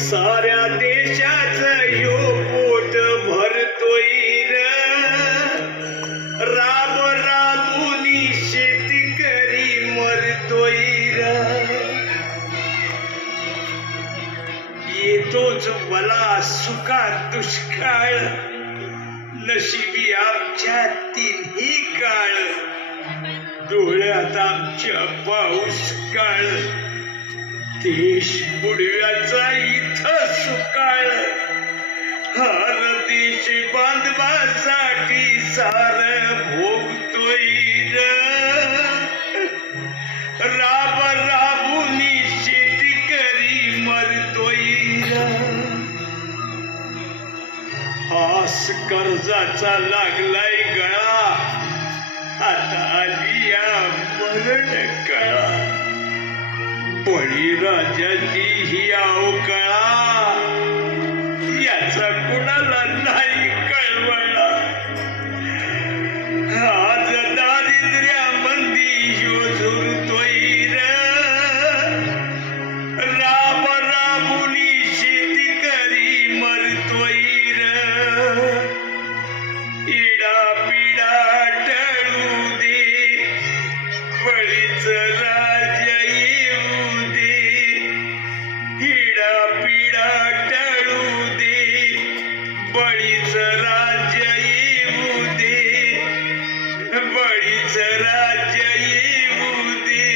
साऱ्या देशाचं यो पोट भरतोय राब राबुनी शेतकरी मरतोय येतोच मला सुका दुष्काळ नशिबी आमच्या तिन्ही काळ डोळ्यात आमच्या पाऊस काळ देश बुडव्याचा इथं सुकाळ हर देशी बांधवासाठी सार भोगतोय राब राबुनी शेतकरी मरतोय हास कर्जाचा लागलाय गळा आता आली या मरण कळा बळीराजाची ही अवकाळा याचा कुणाला नाही कळवळा आज दारिद्र्यामंदी ह्यो झुरतोय राब राबुनी शेतकरी बळीच राज्य येऊ दे, हिडा पिडा टळू दे, बळीच राज्य येऊ दे, बळीच राज्य येऊ दे.